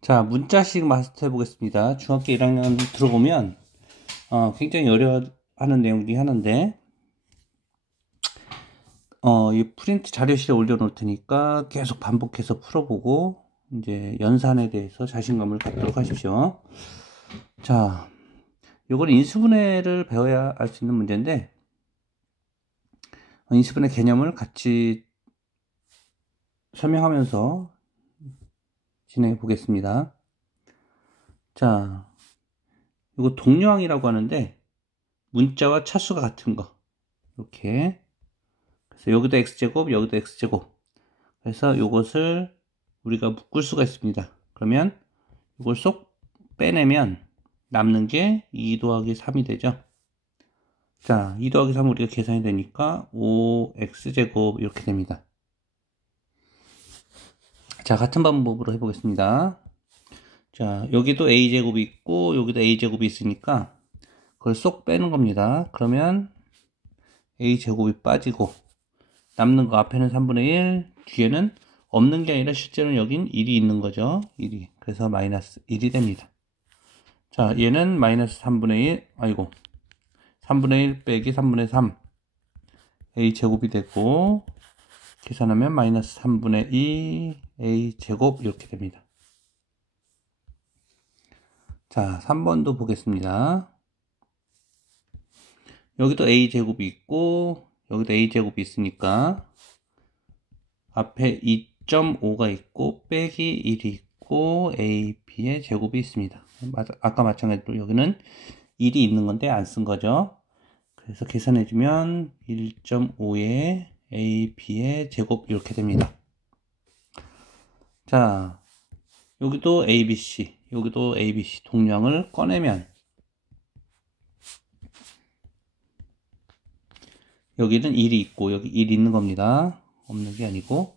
자, 문자식 마스터해 보겠습니다. 중학교 1학년 들어보면 굉장히 어려워하는 내용 중에 하나인데 이 프린트 자료실에 올려놓을 테니까 계속 반복해서 풀어보고 이제 연산에 대해서 자신감을 갖도록 하십시오. 자, 요거는 인수분해를 배워야 알 수 있는 문제인데 인수분해 개념을 같이 설명하면서 진행해 보겠습니다. 자, 이거 동량이라고 하는데 문자와 차수가 같은 거 이렇게, 그래서 여기도 x제곱 여기도 x제곱, 그래서 이것을 우리가 묶을 수가 있습니다. 그러면 이걸 쏙 빼내면 남는 게 2 더하기 3이 되죠. 자, 2 더하기 3 우리가 계산이 되니까 5x제곱 이렇게 됩니다. 자, 같은 방법으로 해보겠습니다. 자, 여기도 a제곱이 있고 여기도 a제곱이 있으니까 그걸 쏙 빼는 겁니다. 그러면 a제곱이 빠지고 남는 거 앞에는 3분의 1, 뒤에는 없는 게 아니라 실제로는 여긴 1이 있는 거죠. 1이. 그래서 마이너스 1이 됩니다. 자, 얘는 마이너스 3분의 1, 3분의 1 빼기 3분의 3 a제곱이 되고, 계산하면 마이너스 3분의 2 a제곱 이렇게 됩니다. 자, 3번도 보겠습니다. 여기도 a제곱이 있고 여기도 a제곱이 있으니까 앞에 2.5가 있고 빼기 1이 있고 ab의 제곱이 있습니다. 아까 마찬가지로 여기는 1이 있는 건데 안 쓴 거죠. 그래서 계산해주면 1.5의 ab의 제곱 이렇게 됩니다. 자, 여기도 abc 여기도 abc 동량을 꺼내면 여기는 1이 있고 여기 1이 있는 겁니다. 없는 게 아니고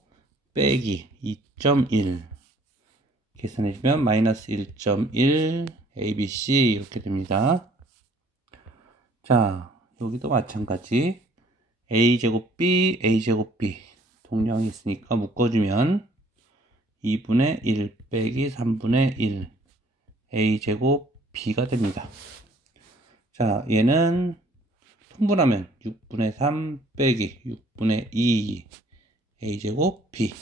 빼기 2.1 계산해주면 마이너스 1.1 abc 이렇게 됩니다. 자, 여기도 마찬가지 a제곱 b a제곱 b 동량이 있으니까 묶어주면 2분의 1 빼기 3분의 1 a제곱 b가 됩니다. 자, 얘는 통분하면 6분의 3 빼기 6분의 2 a제곱 b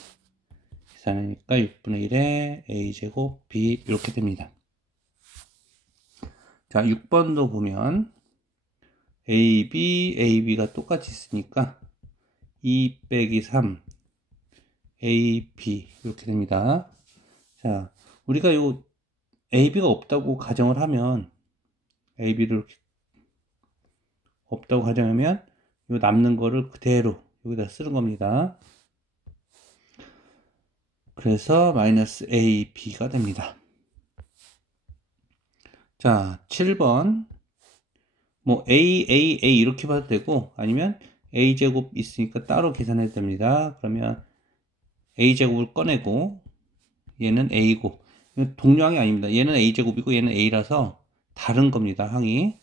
계산하니까 6분의 1에 a제곱 b 이렇게 됩니다. 자, 6번도 보면 ab가 똑같이 있으니까 2 빼기 3 ab 이렇게 됩니다. 자, 우리가 요 ab가 없다고 가정을 하면 ab를 이렇게 없다고 가정하면 요 남는 거를 그대로 여기다 쓰는 겁니다. 그래서 마이너스 ab가 됩니다. 자, 7번 뭐 a 이렇게 봐도 되고 아니면 a제곱 있으니까 따로 계산해도 됩니다. 그러면 a제곱을 꺼내고 얘는 a고 동량이 아닙니다. 얘는 a제곱이고 얘는 a라서 다른 겁니다. 항이.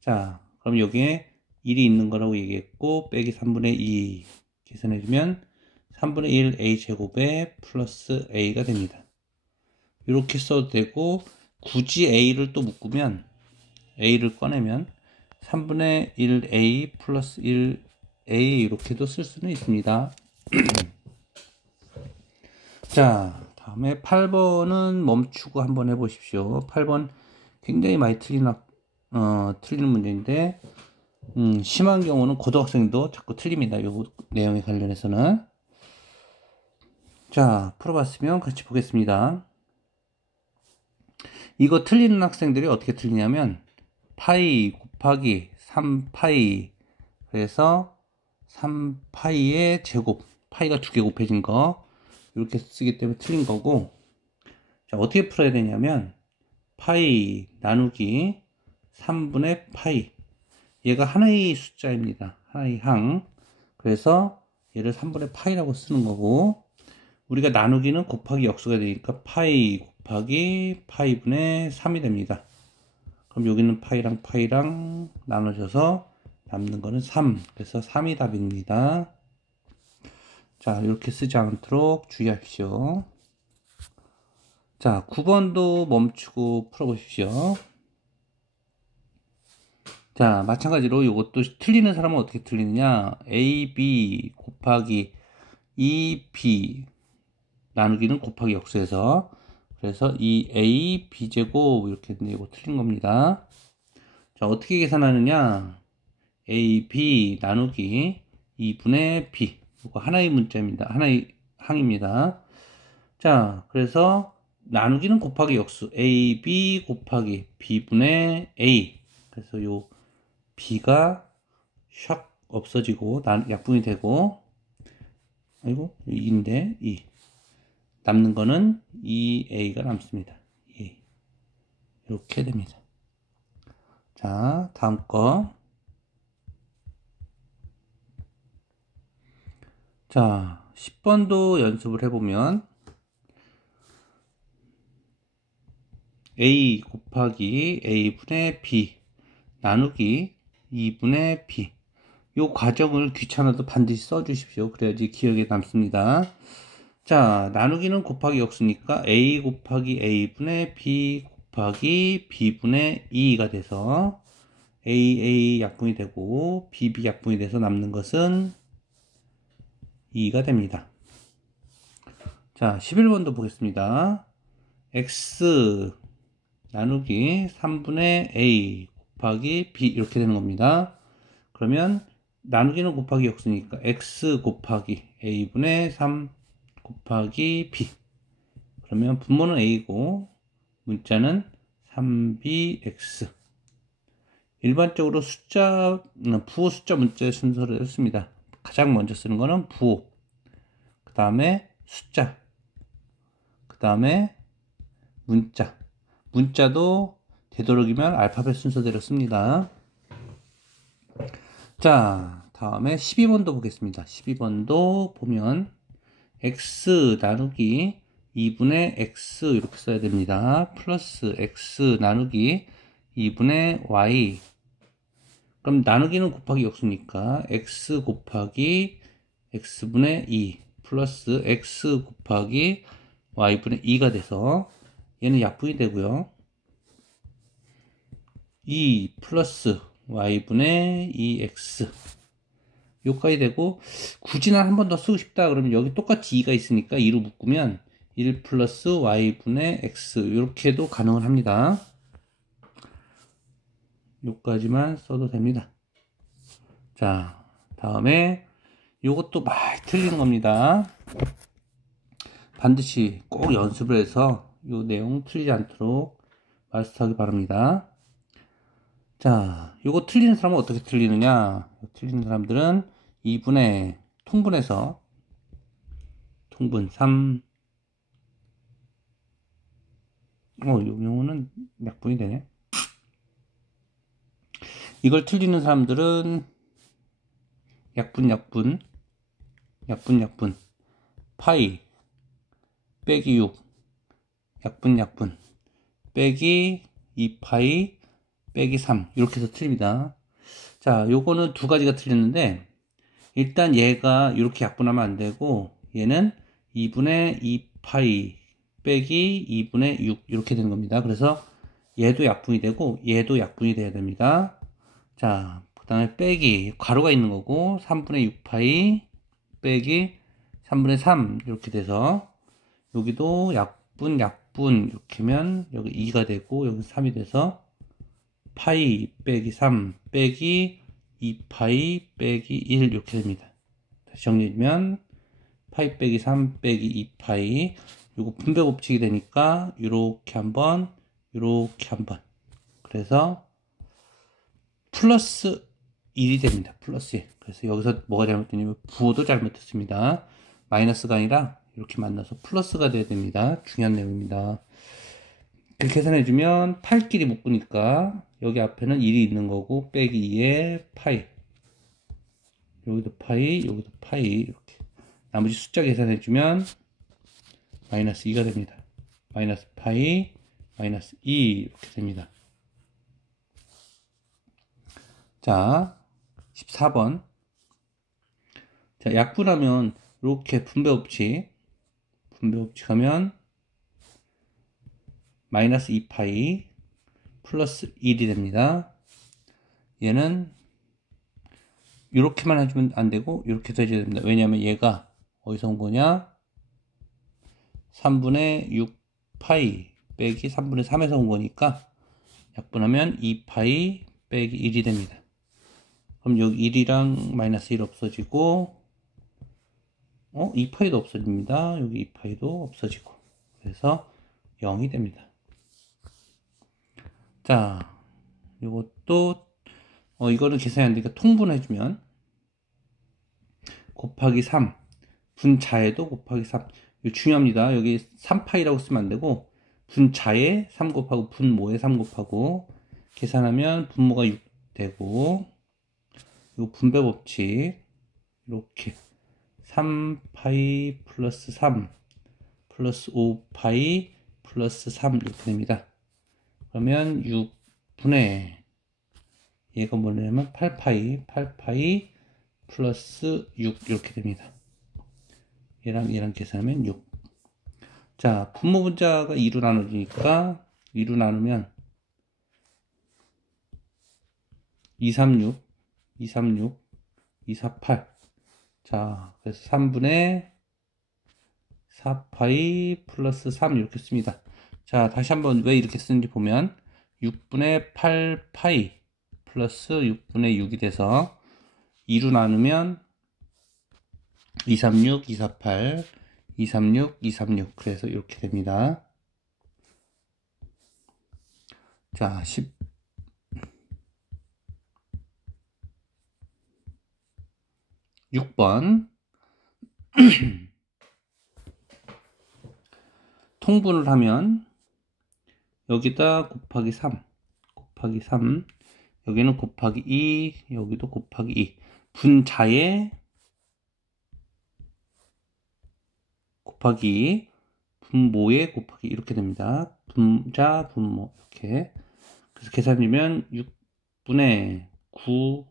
자, 그럼 여기에 1이 있는 거라고 얘기했고 빼기 3분의 2 계산해주면 3분의 1 a제곱에 플러스 a가 됩니다. 이렇게 써도 되고 굳이 a를 또 묶으면 a를 꺼내면 3분의 1a 플러스 1a 이렇게도 쓸 수는 있습니다. 자, 다음에 8번은 멈추고 한번 해보십시오. 8번 굉장히 많이 틀리는 문제인데 심한 경우는 고등학생도 자꾸 틀립니다. 이 내용에 관련해서는. 자, 풀어봤으면 같이 보겠습니다. 이거 틀리는 학생들이 어떻게 틀리냐면 파이 곱하기 3파이, 그래서 3파이의 제곱, 파이가 2개 곱해진 거 이렇게 쓰기 때문에 틀린 거고, 자, 어떻게 풀어야 되냐면 파이 나누기 3분의 파이, 얘가 하나의 숫자입니다. 하나의 항. 그래서 얘를 3분의 파이라고 쓰는 거고, 우리가 나누기는 곱하기 역수가 되니까 파이 곱하기 파이분의 3이 됩니다. 그럼 여기는 파이랑 파이랑 나눠져서 남는 거는 3. 그래서 3이 답입니다. 자, 이렇게 쓰지 않도록 주의하십시오. 자, 9번도 멈추고 풀어보십시오. 자, 마찬가지로 이것도 틀리는 사람은 어떻게 틀리느냐? AB 곱하기 2B 나누기는 곱하기 역수해서, 그래서 이 A, B제곱 이렇게 했는데 이거 틀린 겁니다. 자, 어떻게 계산하느냐? A, B 나누기 2분의 B. 이거 하나의 문자입니다. 하나의 항입니다. 자, 그래서 나누기는 곱하기 역수. A, B 곱하기 B분의 A. 그래서 요 B가 샥 없어지고 약분이 되고, 아이고 2인데 2 남는 거는 2A가 남습니다. 2A. 이렇게 됩니다. 자, 다음 거. 자, 10번도 연습을 해보면 A 곱하기 A분의 B 나누기 2분의 B. 요 과정을 귀찮아도 반드시 써주십시오. 그래야지 기억에 남습니다. 자, 나누기는 곱하기 역수니까 A 곱하기 A분의 B 곱하기 B분의 2가 돼서 AA 약분이 되고 BB 약분이 돼서 남는 것은 2가 됩니다. 자, 11번도 보겠습니다. X 나누기 3분의 A 곱하기 B 이렇게 되는 겁니다. 그러면 나누기는 곱하기 역수니까 X 곱하기 A분의 3 곱하기 B. 그러면 분모는 A고 문자는 3BX. 일반적으로 부호 숫자 문자의 순서를 했습니다. 가장 먼저 쓰는 거는 부호, 그 다음에 숫자, 그 다음에 문자도 되도록이면 알파벳 순서대로 씁니다. 자, 다음에 12번도 보겠습니다. 12번도 보면 X 나누기 2분의 X 이렇게 써야 됩니다. 플러스 X 나누기 2분의 Y. 그럼 나누기는 곱하기 역수니까 X 곱하기 X분의 2 플러스 X 곱하기 Y분의 2가 돼서 얘는 약분이 되고요. 2 플러스 Y분의 2X 요까지 되고, 굳이 난 한 번 더 쓰고 싶다 그러면 여기 똑같이 2가 있으니까 2로 묶으면 1 플러스 Y분의 X 이렇게도 가능을 합니다. 요까지만 써도 됩니다. 자, 다음에 요것도 많이 틀리는 겁니다. 반드시 꼭 연습을 해서 요 내용 틀리지 않도록 마스터하기 바랍니다. 자, 요거 틀리는 사람은 어떻게 틀리느냐? 틀리는 사람들은 2분의 통분해서 통분 3. 요 경우는 약분이 되네. 이걸 틀리는 사람들은 약분 파이 빼기 6 약분 빼기 2파이 빼기 3 이렇게 해서 틀립니다. 자, 요거는 두 가지가 틀렸는데 일단 얘가 이렇게 약분하면 안 되고 얘는 2분의 2파이 빼기 2분의 6 이렇게 되는 겁니다. 그래서 얘도 약분이 되고 얘도 약분이 돼야 됩니다. 자, 그 다음에 빼기 괄호가 있는 거고 3분의 6파이 빼기 3분의 3 이렇게 돼서 여기도 약분 이렇게 하면 여기 2가 되고 여기 3이 돼서 파이 빼기 3 빼기 2파이 빼기 1 이렇게 됩니다. 다시 정리해주면 파이 빼기 3 빼기 2파이 요거 분배 법칙이 되니까 요렇게 한번 그래서 플러스 1이 됩니다. 플러스 1. 그래서 여기서 뭐가 잘못되냐면 부호도 잘못했습니다. 마이너스가 아니라 이렇게 만나서 플러스가 돼야 됩니다. 중요한 내용입니다. 이렇게 계산해주면 8끼리 묶으니까 여기 앞에는 1이 있는 거고 빼기 2에 파이 여기도 파이 여기도 파이 이렇게 나머지 숫자 계산해주면 마이너스 2가 됩니다. 마이너스 파이 마이너스 2 이렇게 됩니다. 자, 14번. 자, 약분하면 이렇게 분배 법칙 하면 마이너스 2파이 플러스 1이 됩니다. 얘는 이렇게만 해주면 안 되고 이렇게 해줘야 됩니다. 왜냐하면 얘가 어디서 온 거냐? 3분의 6파이 빼기 3분의 3에서 온 거니까 약분하면 2파이 빼기 1이 됩니다. 그럼 여기 1이랑 마이너스 1 없어지고 2파이도 없어집니다. 여기 2파이도 없어지고 그래서 0이 됩니다. 자, 이것도 이거는 계산이 안 되니까 통분해주면 곱하기 3 분자에도 곱하기 3 이거 중요합니다. 여기 3파이라고 쓰면 안 되고 분자에 3 곱하고 분모에 3 곱하고 계산하면 분모가 6 되고 이거 분배 법칙 이렇게 3파이 플러스 3 플러스 5파이 플러스 3 이렇게 됩니다. 그러면 6분의 얘가 뭐냐면 8파이 플러스 6 이렇게 됩니다. 얘랑 계산하면 6. 자, 분모 분자가 2로 나눠지니까 2로 나누면 236, 248. 자, 그래서 3분의 4파이 플러스 3 이렇게 씁니다. 자, 다시 한번 왜 이렇게 쓰는지 보면 6분의 8파이 플러스 6분의 6이 돼서 2로 나누면 236, 248, 236, 236 그래서 이렇게 됩니다. 자, 16번 통분을 하면 여기다 곱하기 3 여기는 곱하기 2 여기도 곱하기 2 분자에 곱하기 분모에 곱하기 이렇게 됩니다. 분자 분모 이렇게 그래서 계산이면 6분의 9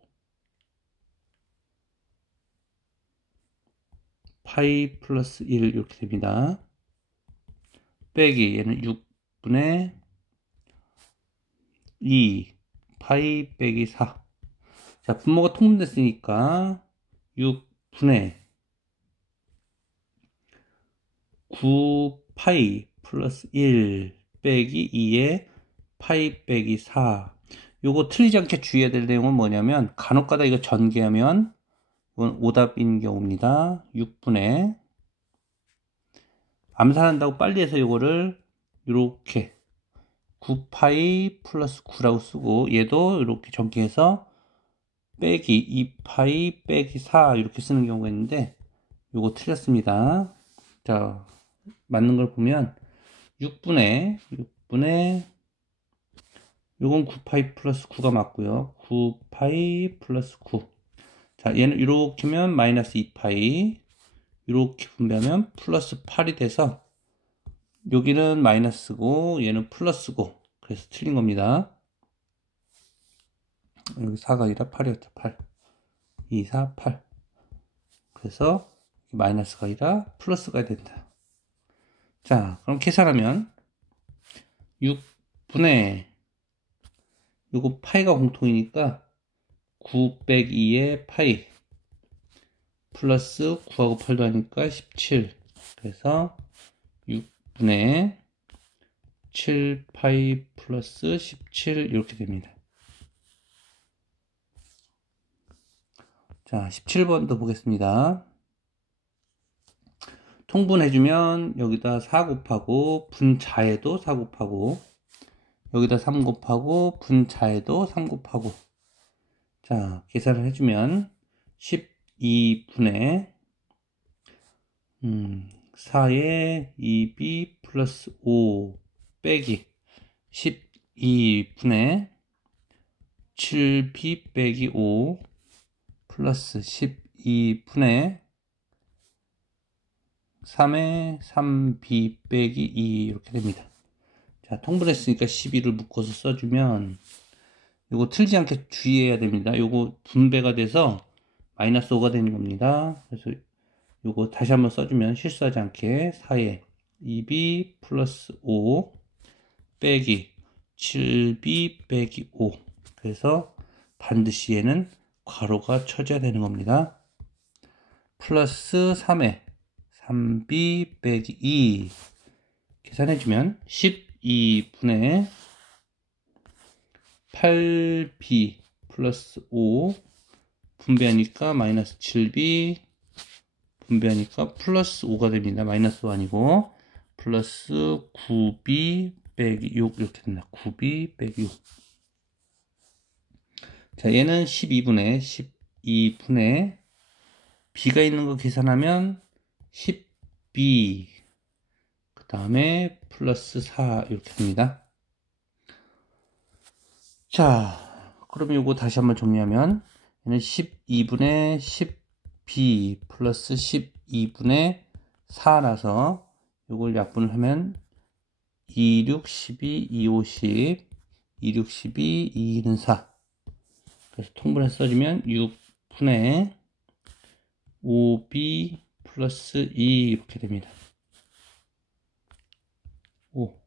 파이 플러스 1 이렇게 됩니다. 빼기 얘는 6분의 2 파이 빼기 4. 자, 분모가 통분됐으니까 6분의 9파이 플러스 1 빼기 2에 파이 빼기 4. 요거 틀리지 않게 주의해야 될 내용은 뭐냐면 간혹가다 이거 전개하면 이건 오답인 경우입니다. 6분의 암산한다고 빨리 해서 이거를 이렇게 9파이 플러스 9라고 쓰고 얘도 이렇게 전개해서 빼기 2파이 빼기 4 이렇게 쓰는 경우가 있는데 요거 틀렸습니다. 자, 맞는 걸 보면 6분의 요건 9파이 플러스 9가 맞고요. 9파이 플러스 9. 자, 얘는 이렇게 하면 마이너스 2파이 이렇게 분배하면 플러스 8이 돼서 여기는 마이너스고 얘는 플러스고 그래서 틀린 겁니다. 여기 4가 아니라 8이었죠. 8 2, 4, 8 그래서 마이너스가 아니라 플러스가 된다. 자, 그럼 계산하면 6분의 요거 파이가 공통이니까 9 빼기 2의 파이 플러스 9하고 8도 하니까 17 그래서 6분의 7파이 플러스 17 이렇게 됩니다. 자, 17번도 보겠습니다. 통분해주면 여기다 4 곱하고 분자에도 4 곱하고 여기다 3 곱하고 분자에도 3 곱하고 자, 계산을 해주면 12분의 4의 2b 플러스 5 빼기 12분의 7b 빼기 5 플러스 12분의 3의 3b 빼기 2 이렇게 됩니다. 자, 통분했으니까 12를 묶어서 써주면 요거 틀리지 않게 주의해야 됩니다. 요거 분배가 돼서 마이너스 5가 되는 겁니다. 그래서 요거 다시 한번 써주면 실수하지 않게 4의 2b 플러스 5 빼기 7b 빼기 5. 그래서 반드시 얘는 괄호가 쳐져야 되는 겁니다. 플러스 3에 3b 빼기 2 계산해주면 12분의 8b 플러스 5 분배하니까 마이너스 7b 분배하니까 플러스 5가 됩니다. 마이너스 5 아니고 플러스 9b 빼기 6 이렇게 됩니다. 9b 빼기 6. 자, 얘는 12분의 b가 있는 거 계산하면 10b 그 다음에 플러스 4 이렇게 됩니다. 자, 그러면 이거 다시 한번 정리하면 얘는 12분의 10b 플러스 12분의 4라서 이걸 약분을 하면 2, 6, 12, 2, 5, 10 2, 6, 12, 2는 4 그래서 통분해 써주면 6분의 5b 플러스 2 이렇게 됩니다. 5.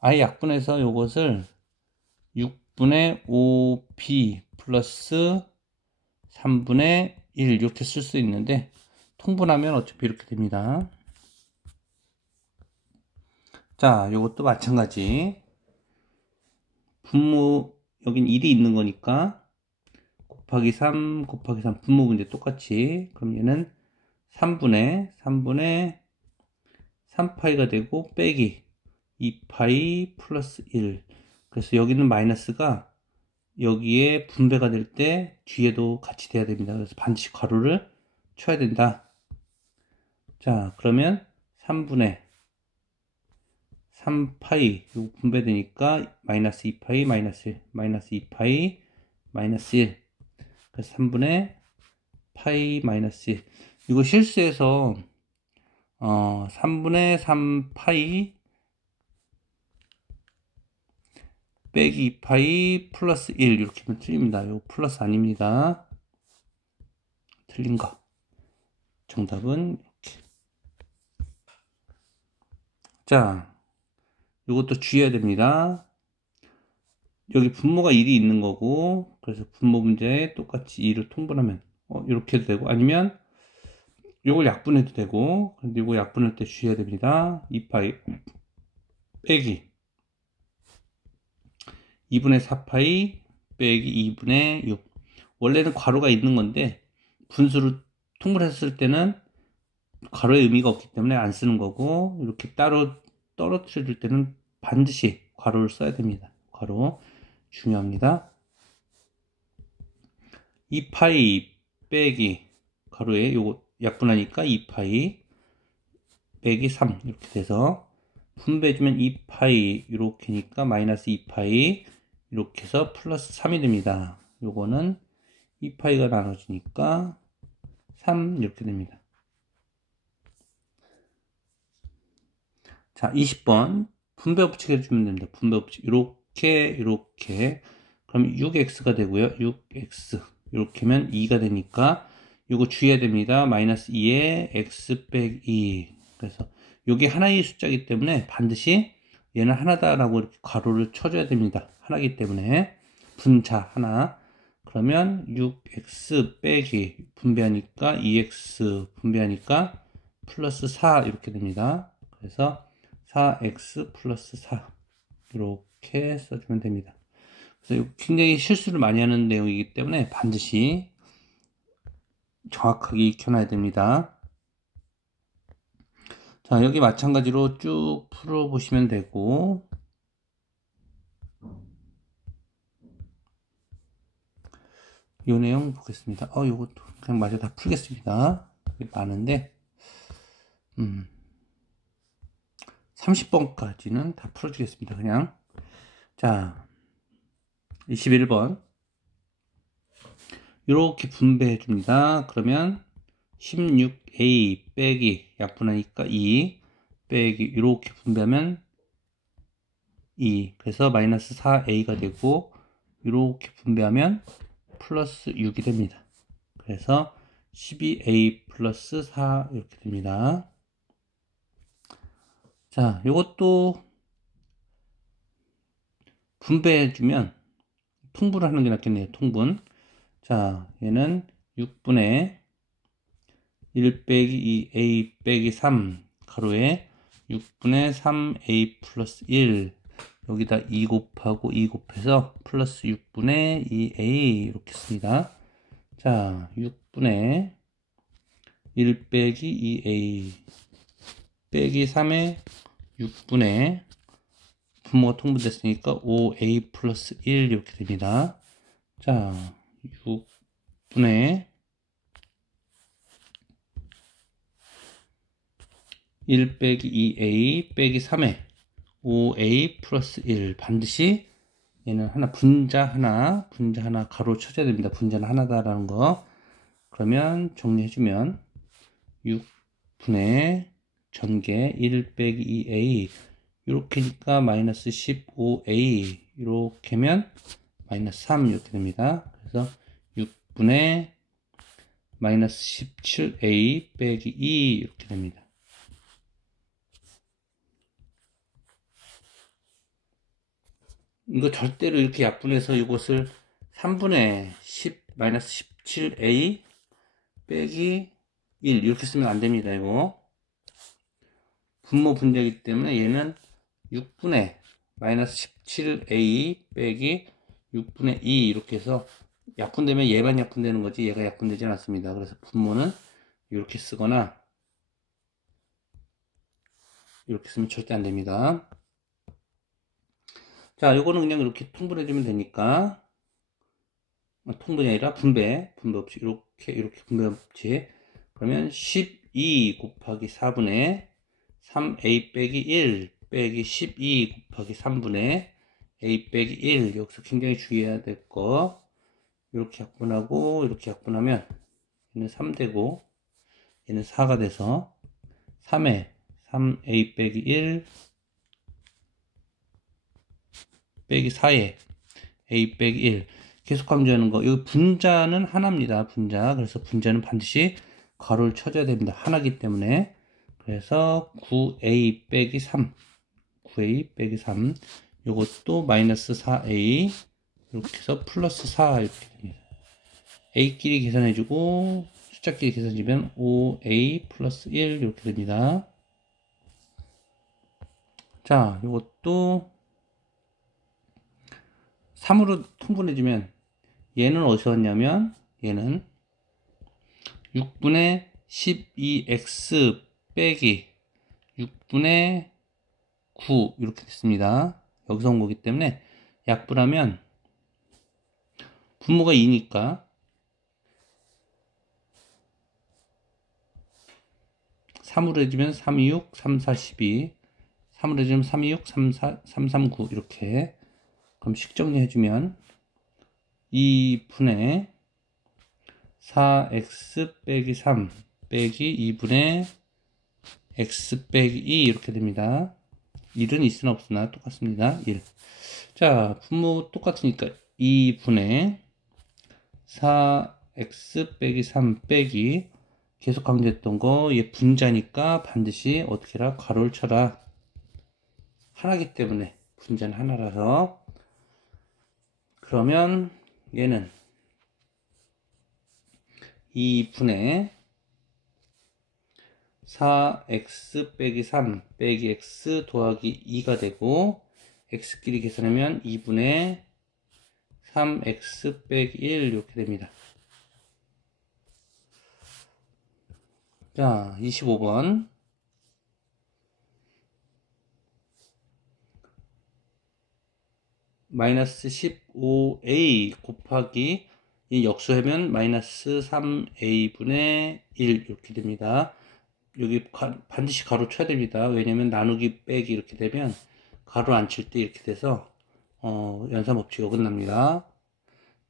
아예 약분해서 이것을 6분의 5b 플러스 3분의 1 이렇게 쓸 수 있는데 통분하면 어차피 이렇게 됩니다. 자, 이것도 마찬가지. 분모 여긴 1이 있는 거니까 곱하기 3 분모 문제 똑같이 그럼 얘는 3분의 3파이가 되고 빼기 2파이 플러스 1 그래서 여기는 마이너스가 여기에 분배가 될 때 뒤에도 같이 돼야 됩니다. 그래서 반드시 괄호를 쳐야 된다. 자, 그러면 3분의 3파이 이거 분배되니까 마이너스 2파이 마이너스 1 마이너스 2파이 마이너스 1 그래서 3분의 파이 마이너스 1 이거 실수해서 3분의 3파이 빼기 2파이 플러스 1 이렇게 하면 틀립니다. 이거 플러스 아닙니다. 틀린 거. 정답은 이렇게. 자, 이것도 주의해야 됩니다. 여기 분모가 1이 있는 거고 그래서 분모 문제에 똑같이 2를 통분하면 이렇게 해도 되고 아니면 이걸 약분해도 되고 근데 이거 약분할 때 주의해야 됩니다. 2파이 빼기 2분의 4파이 빼기 2분의 6 원래는 괄호가 있는 건데 분수를 통분했을 때는 괄호의 의미가 없기 때문에 안 쓰는 거고 이렇게 따로 떨어뜨려 줄 때는 반드시 괄호를 써야 됩니다. 괄호 중요합니다. 2파이 빼기 괄호에 요거 약분하니까 2파이 빼기 3 이렇게 돼서 분배해주면 2파이 이렇게니까 마이너스 2파이 이렇게 해서 플러스 3이 됩니다. 요거는 2파이가 나눠지니까 3 이렇게 됩니다. 자, 20번 분배 법칙 해주면 됩니다. 분배 법칙 이렇게 그럼 6x가 되고요. 6x 이렇게 하면 2가 되니까 이거 주의해야 됩니다. 마이너스 2에 x 빼기 2 그래서 이게 하나의 숫자이기 때문에 반드시 얘는 하나다라고 이렇게 괄호를 쳐줘야 됩니다. 하나이기 때문에 분자 하나 그러면 6x 빼기 분배하니까 2x 분배하니까 플러스 4 이렇게 됩니다. 그래서 4x 플러스 4 이렇게 써주면 됩니다. 그래서 굉장히 실수를 많이 하는 내용이기 때문에 반드시 정확하게 익혀놔야 됩니다. 자, 여기 마찬가지로 쭉 풀어보시면 되고 이 내용 보겠습니다. 요것도 그냥 마저 다 풀겠습니다. 많은데 30번까지는 다 풀어주겠습니다. 그냥 자 21번 이렇게 분배해 줍니다. 그러면 16a 빼기 약분하니까 2 빼기 이렇게 분배하면 2 그래서 마이너스 4a가 되고 이렇게 분배하면 플러스 6이 됩니다. 그래서 12a 플러스 4 이렇게 됩니다. 자, 요것도 분배해주면 통분을 하는 게 낫겠네요. 통분. 자, 얘는 6분의 1 빼기 2a 빼기 3 가로에 6분의 3a 플러스 1 여기다 2 곱하고 2 곱해서 플러스 6분의 2a 이렇게 씁니다. 자, 6분의 1 빼기 2a 빼기 3에 6분의 분모가 통분됐으니까 5a 플러스 1 이렇게 됩니다. 자, 6분의 1 빼기 2a 빼기 3에 5a 플러스 1 반드시 얘는 하나 분자 하나 가로 쳐줘야 됩니다. 분자는 하나다라는 거. 그러면 정리해주면 6분의 전개 1 빼기 2a 이렇게니까 마이너스 15a 이렇게면 마이너스 3 이렇게 됩니다. 그래서 6분의 마이너스 17a 빼기 2 이렇게 됩니다. 이거 절대로 이렇게 약분해서 이것을 3분의 10 마이너스 17a 빼기 1 이렇게 쓰면 안 됩니다. 이거 분모 분자이기 때문에 얘는 6분의 마이너스 17a 빼기 6분의 2 이렇게 해서 약분되면 얘만 약분되는 거지 얘가 약분되지 않았습니다. 그래서 분모는 이렇게 쓰거나 이렇게 쓰면 절대 안 됩니다. 자, 요거는 그냥 이렇게 통분해주면 되니까 통분이 아니라 분배 없이 이렇게 분배 없이 그러면 12 곱하기 4분의 3a 빼기 1 빼기 12 곱하기 3분의 a 빼기 1 여기서 굉장히 주의해야 될 거 이렇게 약분하고 이렇게 약분하면 얘는 3되고 얘는 4가 돼서 3에 3a 빼기 1 빼기 4에 a 빼기 1 계속 강조하는 거. 이 분자는 하나입니다. 분자. 그래서 분자는 반드시 가로를 쳐줘야 됩니다. 하나기 때문에. 그래서 9a 빼기 3 9a 빼기 3 요것도 마이너스 4a 이렇게 해서 플러스 4 이렇게 됩니다. a끼리 계산해주고 숫자끼리 계산해주면 5a 플러스 1 이렇게 됩니다. 자, 요것도 3으로 통분해주면 얘는 어디서 왔냐면 얘는 6분의 12x 빼기 6분의 9 이렇게 됐습니다. 여기서 온 거기 때문에 약분하면 분모가 2니까 3으로 해주면 3, 2, 6, 3, 4, 12 3으로 해주면 3, 2, 6, 3, 4, 3, 3, 9 이렇게 그럼 식 정리해주면 2분의 4x 빼기 3 빼기 2분의 x 빼기 2 이렇게 됩니다. 1은 있으나 없으나 똑같습니다. 1. 자, 분모 똑같으니까 2분의 4x 빼기 3 빼기 계속 강조했던 거 얘 분자니까 반드시 어떻게 해라? 가로를 쳐라. 하나기 때문에 분자는 하나라서 그러면 얘는 2분의 4x 빼기 3 빼기 x 더하기 2가 되고 x끼리 계산하면 2분의 3x 빼기 1 이렇게 됩니다. 자, 25번 마이너스 15a 곱하기 이 역수하면 마이너스 3a분의 1 이렇게 됩니다. 여기 반드시 가로 쳐야 됩니다. 왜냐면 나누기 빼기 이렇게 되면 가로 안 칠 때 이렇게 돼서 연산법칙이 어긋납니다.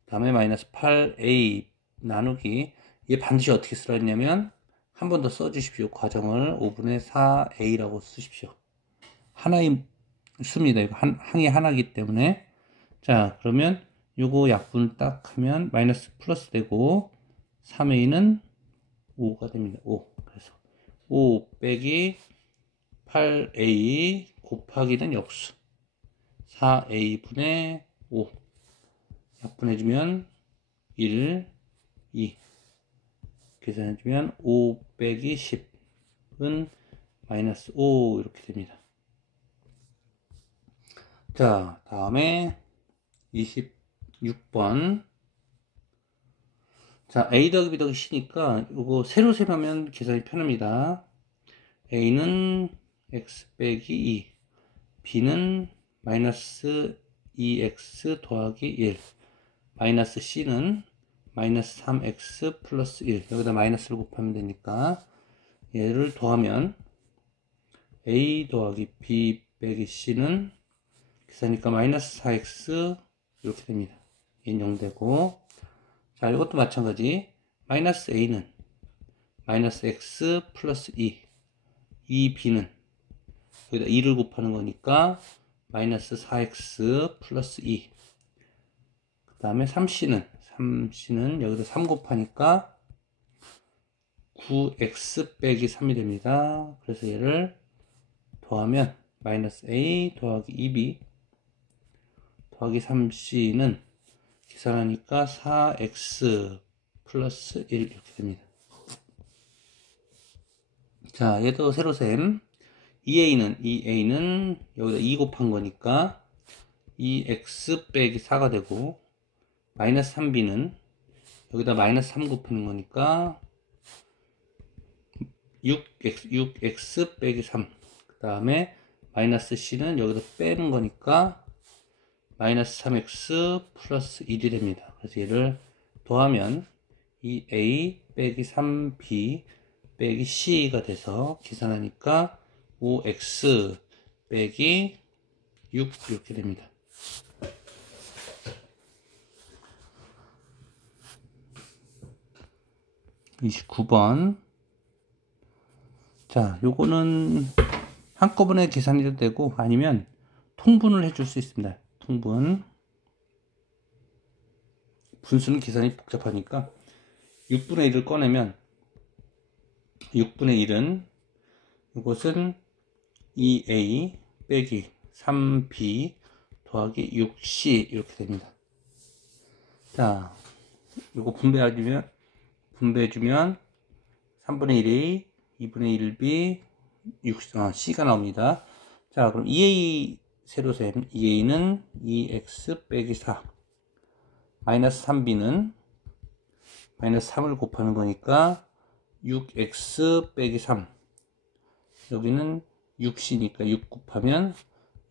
다음에 마이너스 8a 나누기 얘 반드시 어떻게 쓰라 했냐면 한 번 더 써주십시오. 과정을 5분의 4a라고 쓰십시오. 하나의 수입니다. 이거 항이 하나이기 때문에 자 그러면 요거 약분 딱 하면 마이너스 플러스 되고 3a는 5가 됩니다. 5 그래서 5 빼기 8a 곱하기는 역수 4a분의 5 약분해주면 1, 2 계산해주면 5 빼기 10은 마이너스 5 이렇게 됩니다. 자, 다음에 26번. 자, a 더하기 b 더하기 c니까 이거 세로 세면 계산이 편합니다. a는 x 빼기 2, b는 마이너스 2x 더하기 1, 마이너스 c는 마이너스 3x 플러스 1, 여기다 마이너스를 곱하면 되니까 얘를 더하면 a 더하기 b 빼기 c는 계산이니까 마이너스 4x 이렇게 됩니다. 얘는 0되고, 자, 이것도 마찬가지. 마이너스 a는 마이너스 x 플러스 2 b는 여기다 2를 곱하는 거니까 마이너스 4x 플러스 2. 그 다음에 3c는 여기다 3 곱하니까 9x 빼기 3이 됩니다. 그래서 얘를 더하면 마이너스 a 더하기 2b 더하기 3c는 계산하니까 4x 플러스 1 이렇게 됩니다. 자, 얘도 세로셈. 2a는 여기다 2 곱한 거니까 2x 빼기 4가 되고, 마이너스 3b는 여기다 마이너스 3 곱하는 거니까 6x 빼기 3. 그 다음에 마이너스 c는 여기다 빼는 거니까 마이너스 3x 플러스 1이 됩니다. 그래서 얘를 더하면 2a 빼기 3b 빼기 c가 돼서 계산하니까 5x 빼기 6 이렇게 됩니다. (29번) 자, 요거는 한꺼번에 계산해도 되고 아니면 통분을 해줄 수 있습니다. 통분. 분수는 계산이 복잡하니까 6분의 1을 꺼내면 6분의 1은 이것은 2a 빼기 3b 더하기 6c 이렇게 됩니다. 자, 이거 분배해주면 3분의 1a, 2분의 1b, c가 나옵니다. 자, 그럼 2a 세로셈, 2a는 2x 빼기 4, 마이너스 3b는 마이너스 3을 곱하는 거니까 6x 빼기 3, 여기는 6c니까 6 곱하면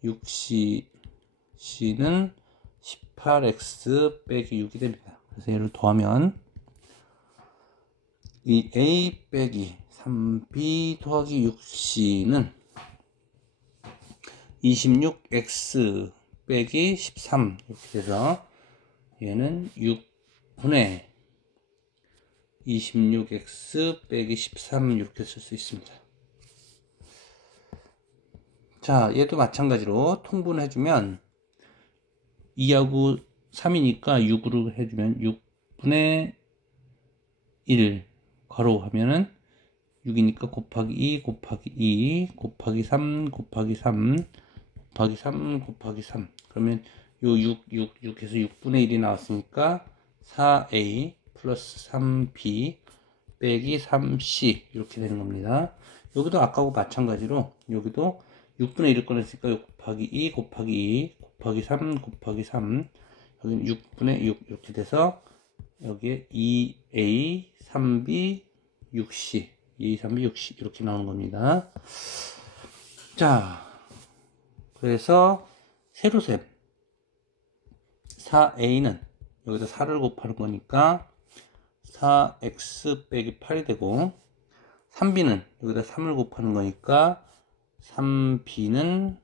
6c는 18x 빼기 6이 됩니다. 그래서 얘를 더하면 이 a 빼기 3b 더하기 6c는 26x 빼기 13 이렇게 돼서 얘는 6분의 26x 빼기 13 이렇게 쓸 수 있습니다. 자, 얘도 마찬가지로 통분해주면 2하고 3이니까 6으로 해주면 6분의 1 괄호 하면은 6이니까 곱하기 2 곱하기 2 곱하기 3 곱하기 3 곱하기 3 곱하기 3, 그러면 요 6에서 6분의 1이 나왔으니까 4a 플러스 3b 빼기 3c 이렇게 되는 겁니다. 여기도 아까하고 마찬가지로 여기도 6분의 1을 꺼냈으니까 곱하기 2 곱하기 2 곱하기 3 곱하기 3, 여기는 6분의 6 이렇게 돼서 여기에 2a 3b 6c 2, 3b, 6c 이렇게 나오는 겁니다. 자, 그래서 세로셈 4a는 여기다 4를 곱하는 거니까 4x 빼기 8이 되고, 3b는 여기다 3을 곱하는 거니까 3b는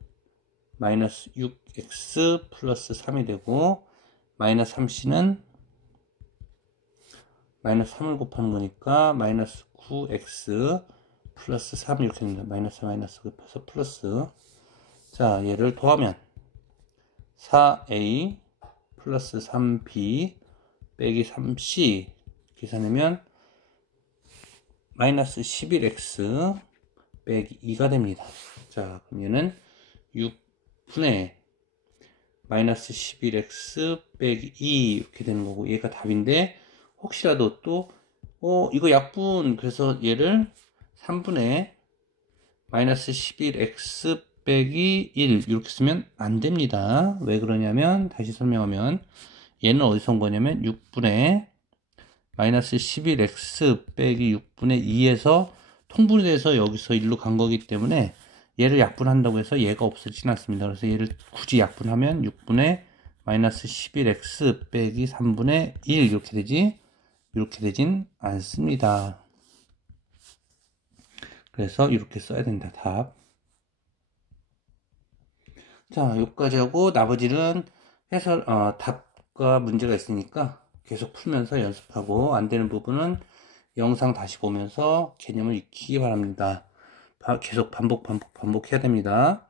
마이너스 6x 플러스 3이 되고, 마이너스 3c는 마이너스 3을 곱하는 거니까 마이너스 9x 플러스 3 이렇게 됩니다. 마이너스 곱해서 플러스. 자, 얘를 더하면 4a 플러스 3b 빼기 3c 계산하면 마이너스 11x 빼기 2가 됩니다. 자, 그럼 얘는 6분의 마이너스 11x 빼기 2 이렇게 되는 거고, 얘가 답인데 혹시라도 또 이거 약분, 그래서 얘를 3분의 마이너스 11x 빼기 1 이렇게 쓰면 안 됩니다. 왜 그러냐면, 다시 설명하면 얘는 어디서 온 거냐면 6분의 마이너스 11x 빼기 6분의 2에서 통분이 돼서 여기서 1로 간 거기 때문에 얘를 약분한다고 해서 얘가 없어지진 않습니다. 그래서 얘를 굳이 약분하면 6분의 마이너스 11x 빼기 3분의 1 이렇게 되지, 이렇게 되진 않습니다. 그래서 이렇게 써야 된다. 답. 자, 여기까지 하고 나머지는 해설, 답과 문제가 있으니까 계속 풀면서 연습하고, 안 되는 부분은 영상 다시 보면서 개념을 익히기 바랍니다. 계속 반복해야 됩니다.